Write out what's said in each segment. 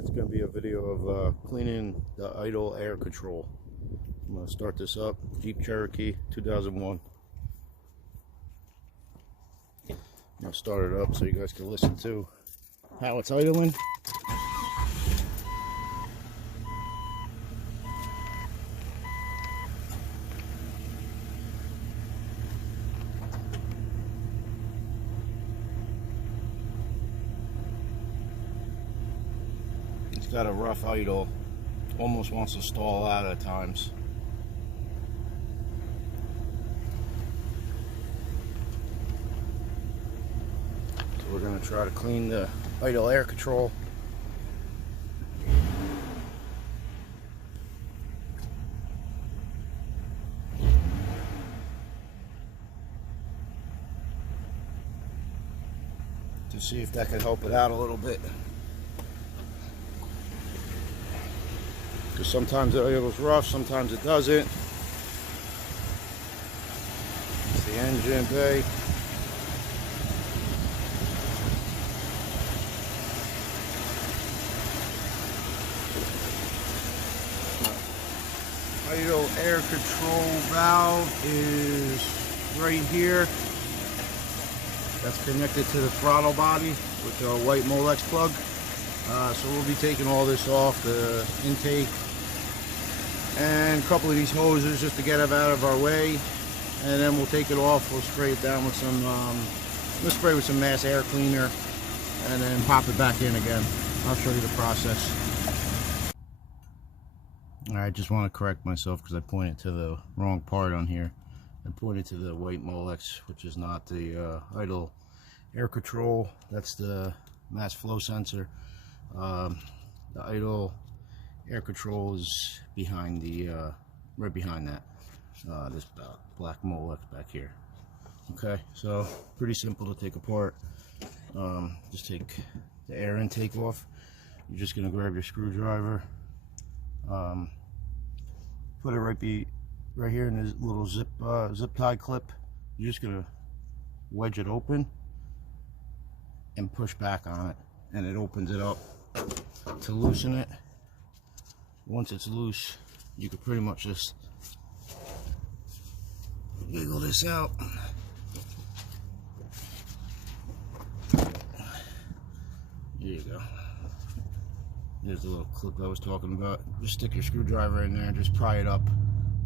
It's going to be a video of cleaning the idle air control. I'm going to start this up. Jeep Cherokee 2001. I'm going to start it up so you guys can listen to how it's idling. It's got a rough idle, almost wants to stall out at times. So we're going to try to clean the idle air control. To see if that can help it out a little bit. Because sometimes the idle's rough, sometimes it doesn't. It's the engine bay. Idle air control valve is right here. That's connected to the throttle body with a white Molex plug. So we'll be taking all this off, the intake and a couple of these hoses just to get them out of our way, and then we'll take it off. We'll spray it down with some let's spray with some mass air cleaner and then pop it back in again. I'll show you the process. I just want to correct myself because I pointed to the wrong part on here. I pointed to the white Molex, which is not the idle air control. That's the mass flow sensor. The idle air control is behind the right behind that this black Molex back here. Okay, so pretty simple to take apart. Just take the air intake off. You're just gonna grab your screwdriver, put it right here in this little zip tie clip. You're just gonna wedge it open and push back on it, and it opens it up. To loosen it, once it's loose, you can pretty much just wiggle this out. There you go. There's the little clip I was talking about. Just stick your screwdriver in there and just pry it up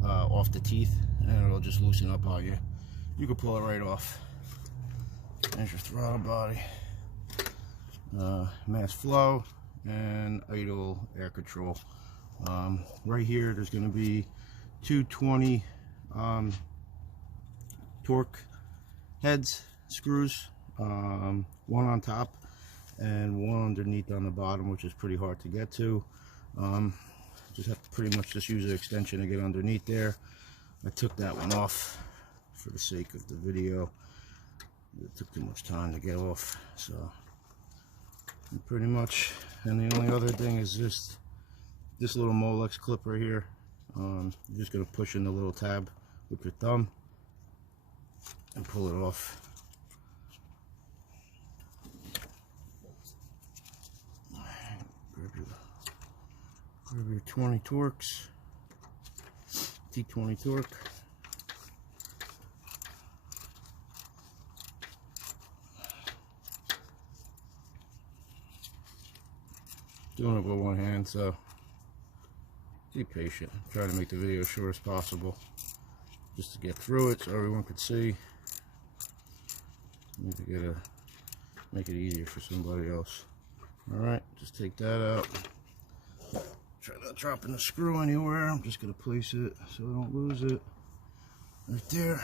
off the teeth, and it'll just loosen up on you. You can pull it right off. There's your throttle body, mass flow, and idle air control. Right here there's going to be 220 torque heads, screws, one on top and one underneath on the bottom, which is pretty hard to get to. Just have to pretty much just use an extension to get underneath there. I took that one off for the sake of the video. It took too much time to get off, so pretty much. And the only other thing is just this little Molex clip right here. You're just going to push in the little tab with your thumb and pull it off. Grab your 20 torques, T20 torque. Doing it with one hand, so be patient. Try to make the video as short as possible, just to get through it so everyone could see. Need to make it easier for somebody else. All right, just take that out. Try not dropping the screw anywhere. I'm just gonna place it so I don't lose it. Right there.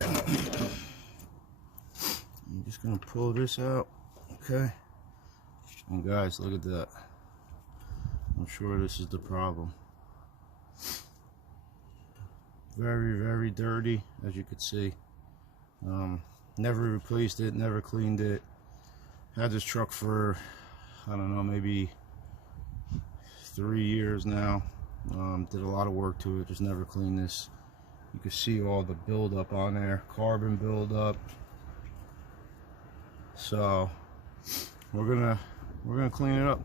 I'm just gonna pull this out. Okay. And guys, look at that. I'm sure this is the problem. Very, very dirty, as you could see. Never replaced it, never cleaned it. Had this truck for, I don't know, maybe 3 years now. Did a lot of work to it, just never cleaned this. You can see all the buildup on there, carbon buildup. So we're gonna we're gonna clean it up,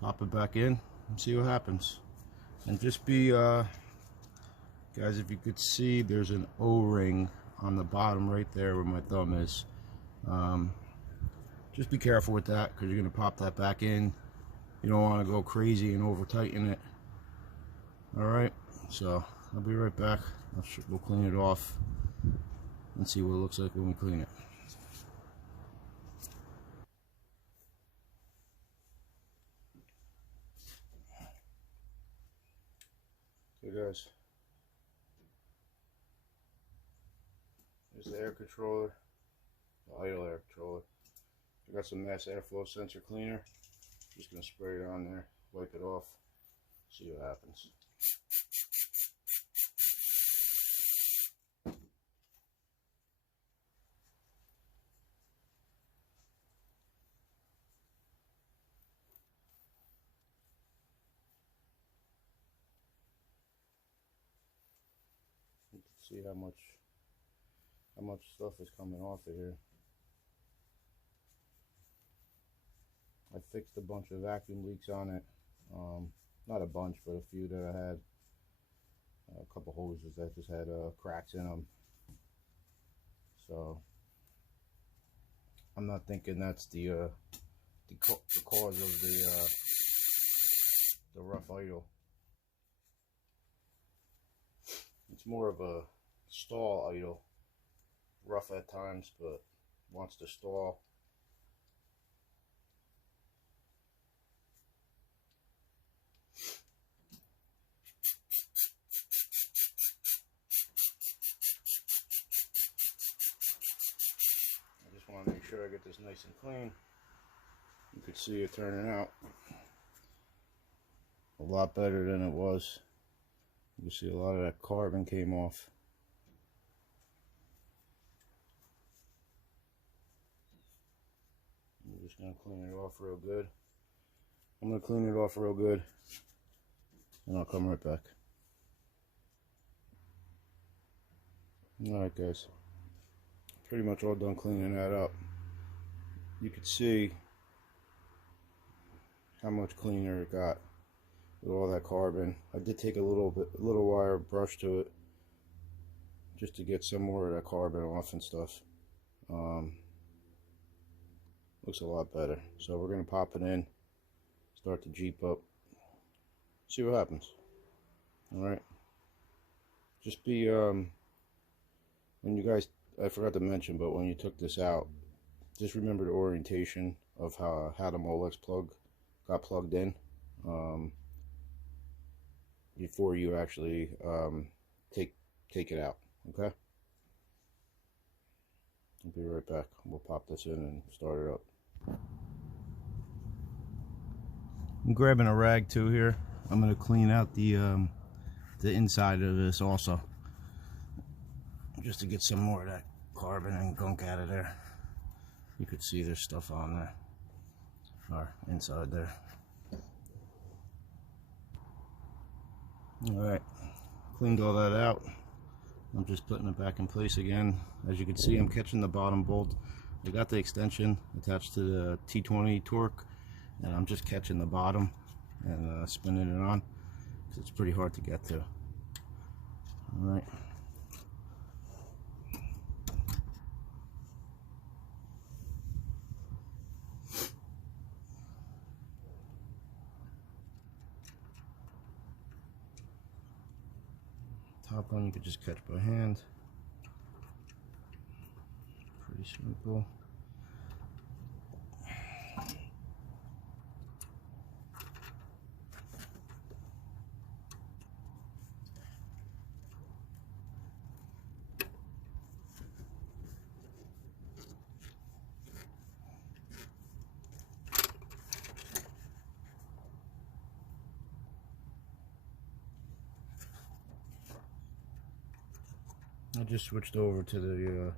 pop it back in, and see what happens. And just be, guys, if you could see, there's an O-ring on the bottom right there where my thumb is. Just be careful with that, because you're gonna pop that back in. You don't want to go crazy and over tighten it. All right, so I'll be right back. We'll clean it off and see what it looks like when we clean it. Hey guys, there's the air controller, the idle air controller. I got some mass airflow sensor cleaner. Just gonna spray it on there, wipe it off, see what happens. You can see how much stuff is coming off of here. I fixed a bunch of vacuum leaks on it. Not a bunch, but a few that I had. A couple hoses that just had cracks in them. So I'm not thinking that's the cause of the rough idle. It's more of a stall idle. Rough at times, but wants to stall. I just want to make sure I get this nice and clean. You could see it turning out a lot better than it was. You see a lot of that carbon came off. I'm just going to clean it off real good. I'm going to clean it off real good, and I'll come right back. Alright guys, pretty much all done cleaning that up. You could see how much cleaner it got with all that carbon. I did take a little wire brush to it just to get some more of that carbon off and stuff. Looks a lot better. So we're gonna pop it in, start the Jeep up, see what happens. All right. Just be when you guys, I forgot to mention, but when you took this out, just remember the orientation of how the Molex plug got plugged in before you actually take it out. Okay. I'll be right back. We'll pop this in and start it up. I'm grabbing a rag too here. I'm going to clean out the inside of this also, just to get some more of that carbon and gunk out of there. You could see there's stuff on there, or inside there. Alright, cleaned all that out. I'm just putting it back in place again. As you can see, I'm catching the bottom bolt. I got the extension attached to the T20 torque, and I'm just catching the bottom and spinning it on, because it's pretty hard to get to. Alright. Top one you could just catch by hand. Pretty simple. I just switched over to the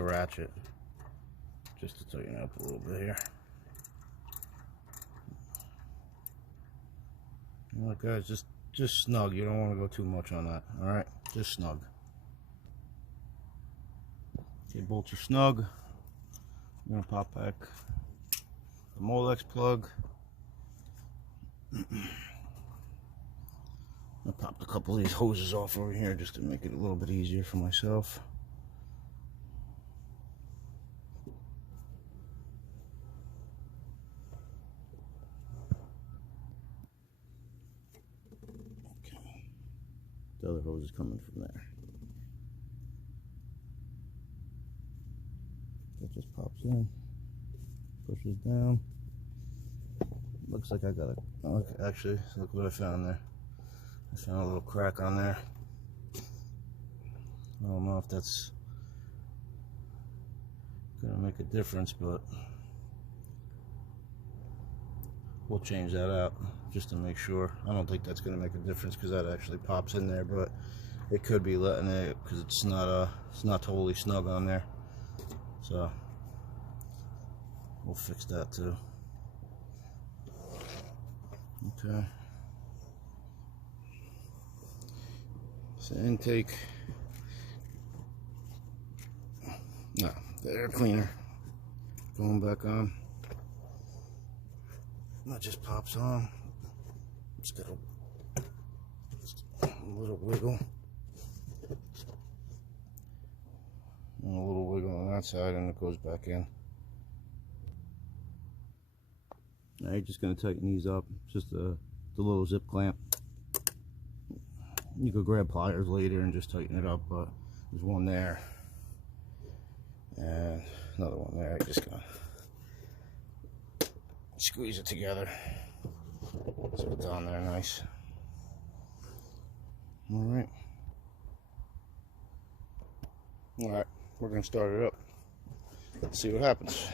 ratchet just to tighten up a little bit here. Alright guys, just snug. You don't want to go too much on that. Alright, just snug. Okay, bolts are snug. I'm gonna pop back the Molex plug. I popped a couple of these hoses off over here just to make it a little bit easier for myself. Okay. The other hose is coming from there. That just pops in, pushes down. Looks like I got a, actually, look what I found there. I found a little crack on there. I don't know if that's gonna make a difference, but we'll change that out just to make sure. I don't think that's gonna make a difference because that actually pops in there, but it could be letting it because it's not totally snug on there. So we'll fix that too. Okay. So intake. No, the air cleaner going back on. That just pops on. Just got a little wiggle. And a little wiggle on that side, and it goes back in. Now you're just going to tighten these up. Just the little zip clamp. You could grab pliers later and just tighten it up, but there's one there and another one there. I just gotta squeeze it together so it's on there nice. Alright, we're gonna start it up. Let's see what happens.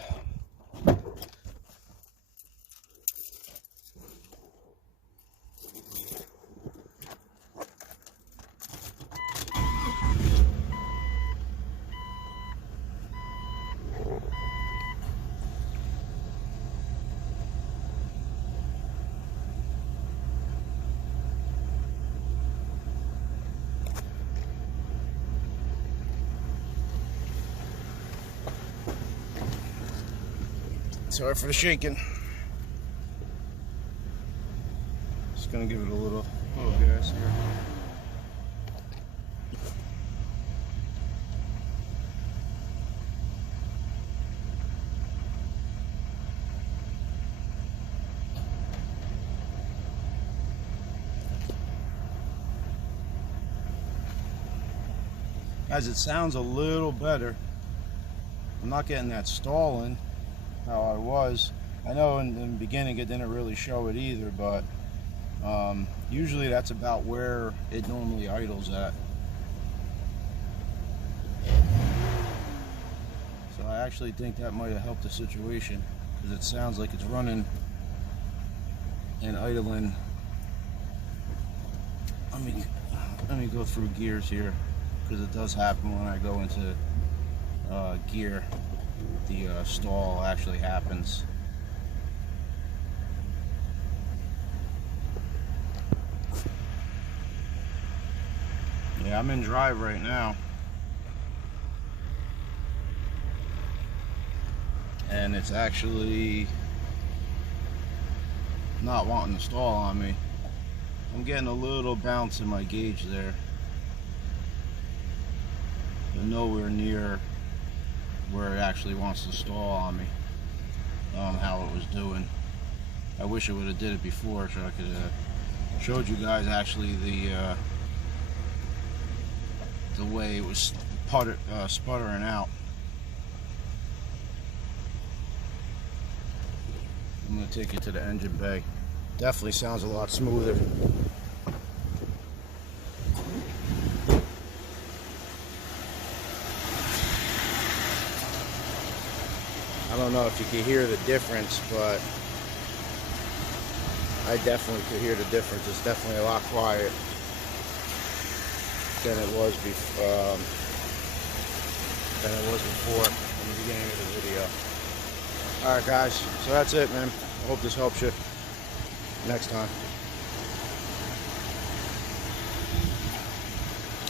Sorry for the shaking. Just gonna give it a little gas here. Guys, it sounds a little better. I'm not getting that stalling how I was. I know in the beginning it didn't really show it either, but usually that's about where it normally idles at. So I actually think that might have helped the situation because it sounds like it's running and idling. Let me go through gears here because it does happen when I go into gear. The stall actually happens. Yeah, I'm in drive right now, and it's actually not wanting to stall on me. I'm getting a little bounce in my gauge there, but nowhere near where it actually wants to stall on me. How it was doing. I wish it would have did it before so I could have showed you guys actually the way it was sputtering out. I'm going to take you to the engine bay. Definitely sounds a lot smoother. I don't know if you can hear the difference, but I definitely could hear the difference. It's definitely a lot quieter than it was before. In the beginning of the video. All right, guys. So that's it, man. I hope this helps you next time.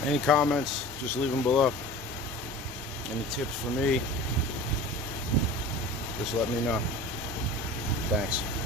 Any comments? Just leave them below. Any tips for me, just let me know. Thanks.